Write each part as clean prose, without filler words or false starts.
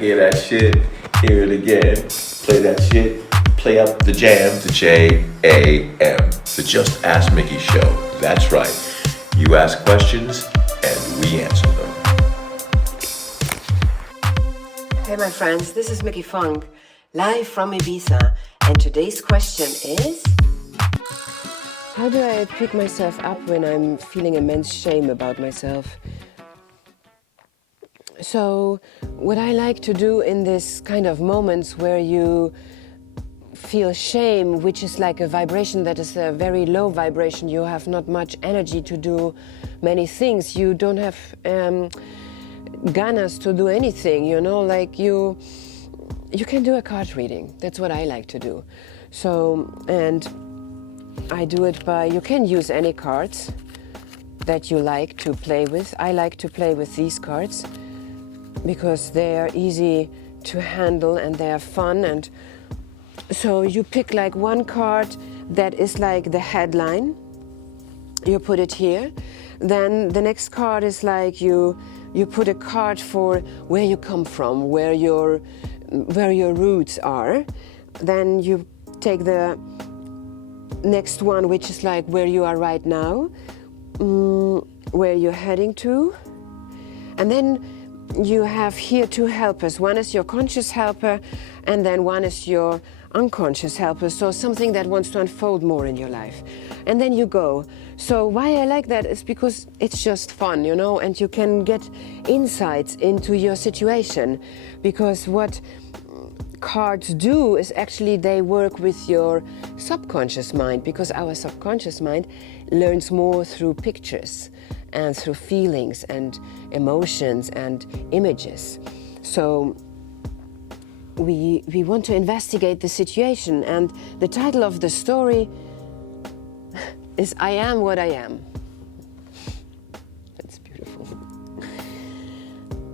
Hear that shit, hear it again. Play that shit, play up the jam, the JAM, the Just Ask Mikki show. That's right. You ask questions and we answer them. Hey my friends, this is Mikki Funk, live from Ibiza, and today's question is: how do I pick myself up when I'm feeling immense shame about myself? So, what I like to do in this kind of moments where you feel shame, which is like a vibration that is a very low vibration, you have not much energy to do many things, you don't have ganas to do anything, you know, like you can do a card reading. That's what I like to do. So, and I do it by, you can use any cards that you like to play with. I like to play with these cards because they are easy to handle and they are fun. And so you pick like one card that is like the headline, you put it here. Then the next card is like you put a card for where you come from, where your roots are. Then you take the next one, which is like where you are right now, where you're heading to. And then you have here two helpers. One is your conscious helper, and then one is your unconscious helper, so something that wants to unfold more in your life. And then you go. So why I like that is because it's just fun, you know, and you can get insights into your situation. Because what cards do is actually they work with your subconscious mind, because our subconscious mind learns more through pictures and through feelings and emotions and images. So we want to investigate the situation, and the title of the story is I Am What I Am. That's beautiful.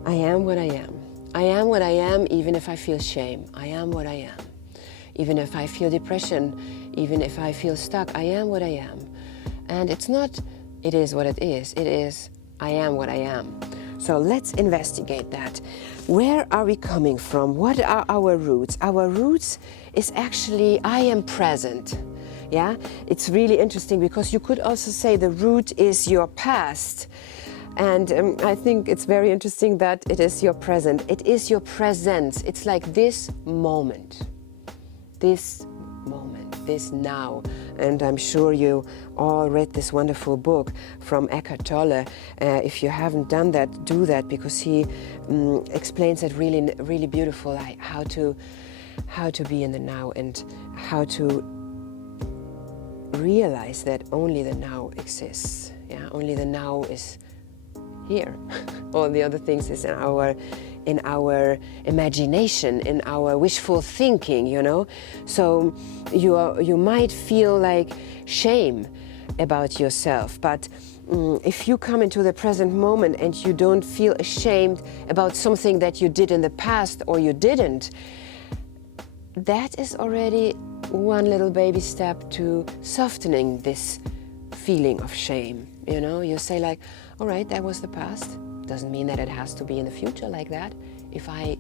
I am what I am. I am what I am even if I feel shame. I am what I am. Even if I feel depression, even if I feel stuck, I am what I am. And it's not, it is what it is. It is, I am what I am. So let's investigate that. Where are we coming from? What are our roots? Our roots is actually, I am present. Yeah, it's really interesting because you could also say the root is your past. And I think it's very interesting that it is your present. It is your presence. It's like this moment, this now. And I'm sure you all read this wonderful book from Eckhart Tolle. If you haven't done that, do that, because he explains it really, really beautiful, like how to be in the now and how to realize that only the now exists. Yeah, only the now is here. All the other things is in our imagination, in our wishful thinking, you know. So you might feel like shame about yourself, but if you come into the present moment and you don't feel ashamed about something that you did in the past or you didn't, that is already one little baby step to softening this feeling of shame. You know, you say like, all right, that was the past. Doesn't mean that it has to be in the future like that. If I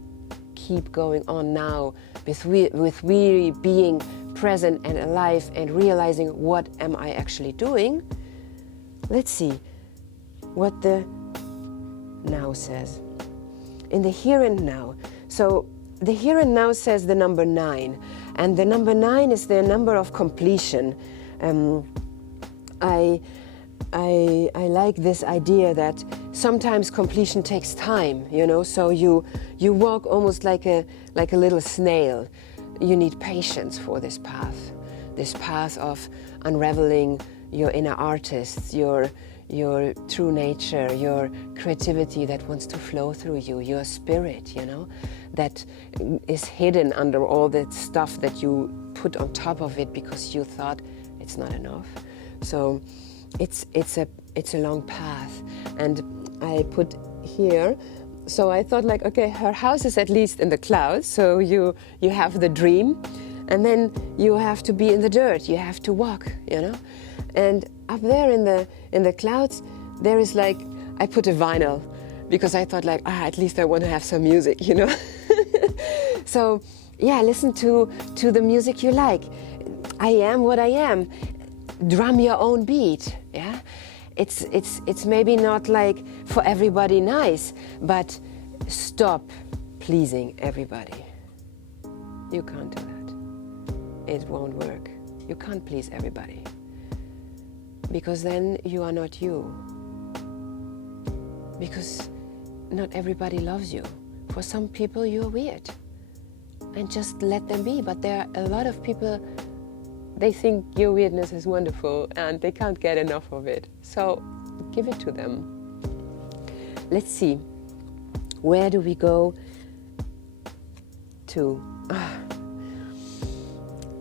keep going on now with really being present and alive and realizing what am I actually doing, let's see what the now says. In the here and now. So the here and now says the number 9. And the number 9 is the number of completion. I like this idea that sometimes completion takes time, you know, so you walk almost like a little snail. You need patience for this path of unraveling your inner artist, your true nature, your creativity that wants to flow through you, your spirit, you know, that is hidden under all that stuff that you put on top of it because you thought it's not enough. So it's a long path, and I put here. So I thought like, okay, her house is at least in the clouds. So you have the dream, and then you have to be in the dirt. You have to walk, you know. And up there in the clouds, there is like, I put a vinyl because I thought like, at least I want to have some music, you know. So yeah, listen to the music you like. I am what I am. Drum your own beat. Yeah, it's maybe not like for everybody nice, but stop pleasing everybody. You can't do that. It won't work. You can't please everybody, because then you are not you. Because not everybody loves you. For some people you're weird, and just let them be. But there are a lot of people, they think your weirdness is wonderful and they can't get enough of it. So give it to them. Let's see, where do we go to?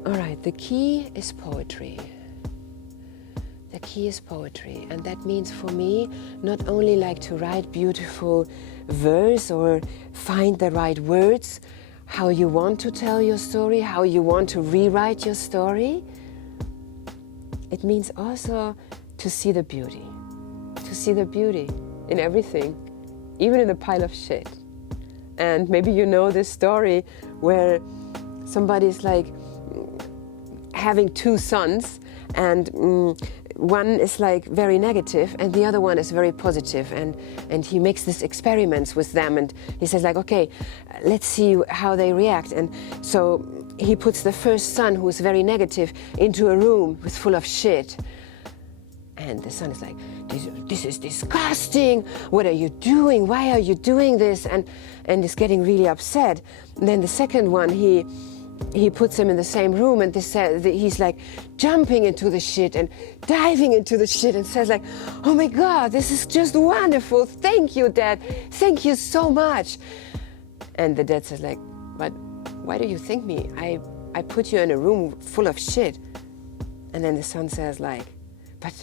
All right, the key is poetry. The key is poetry, and that means for me not only like to write beautiful verse or find the right words, how you want to tell your story, how you want to rewrite your story. It means also to see the beauty in everything, even in the pile of shit. And maybe you know this story where somebody's like having two sons, and one is like very negative and the other one is very positive, and he makes these experiments with them, and he says like, okay, let's see how they react. And so he puts the first son, who is very negative, into a room with full of shit, and the son is like, this is disgusting, what are you doing, why are you doing this, and is getting really upset. And then the second one, he puts him in the same room, and he's like jumping into the shit and diving into the shit and says like, oh my God, this is just wonderful. Thank you, Dad. Thank you so much. And the dad says like, but why do you thank me? I put you in a room full of shit. And then the son says like, but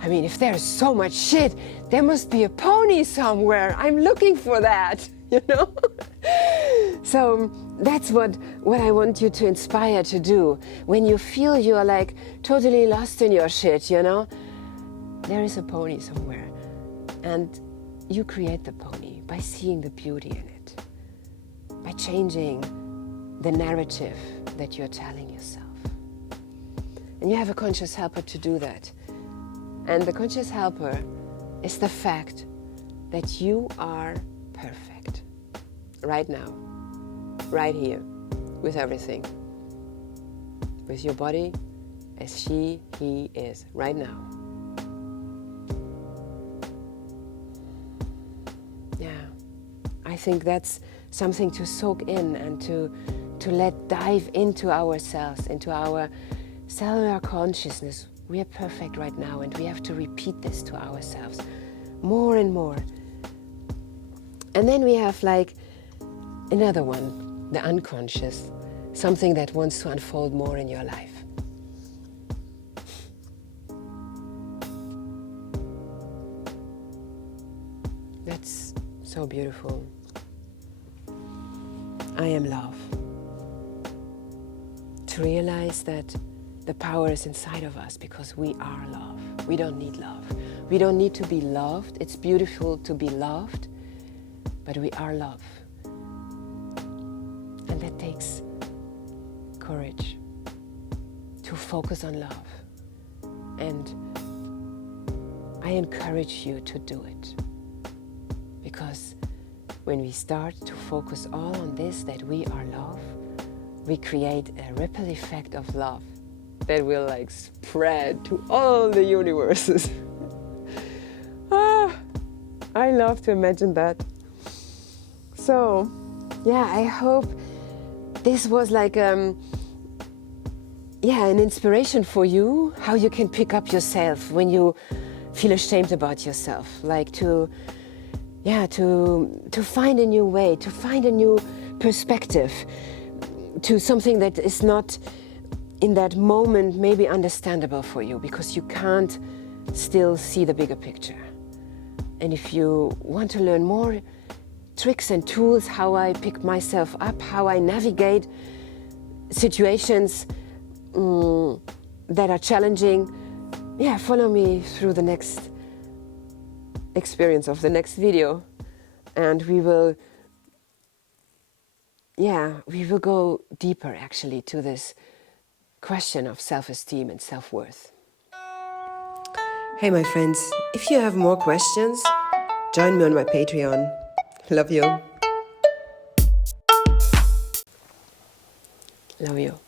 I mean, if there's so much shit, there must be a pony somewhere. I'm looking for that, you know? So that's what I want you to inspire to do. When you feel you are like totally lost in your shit, you know, there is a pony somewhere. And you create the pony by seeing the beauty in it, by changing the narrative that you're telling yourself. And you have a conscious helper to do that. And the conscious helper is the fact that you are perfect right now. Right here, with everything, with your body as he is right now. Yeah, I think that's something to soak in and to let dive into ourselves, into our cellular consciousness. We are perfect right now, and we have to repeat this to ourselves more and more. And then we have like another one, the unconscious, something that wants to unfold more in your life. That's so beautiful. I am love. To realize that the power is inside of us because we are love. We don't need love. We don't need to be loved. It's beautiful to be loved, but we are love. And that takes courage to focus on love. And I encourage you to do it. Because when we start to focus all on this, that we are love, we create a ripple effect of love that will like spread to all the universes. I love to imagine that. So, yeah, I hope this was like an inspiration for you, how you can pick up yourself when you feel ashamed about yourself, like to find a new way, to find a new perspective to something that is not in that moment maybe understandable for you, because you can't still see the bigger picture. And if you want to learn more tricks and tools, how I pick myself up, how I navigate situations that are challenging, follow me through the next experience of the next video, and we will yeah, we will go deeper actually to this question of self-esteem and self-worth. Hey, my friends, if you have more questions, join me on my Patreon. Love you. Love you.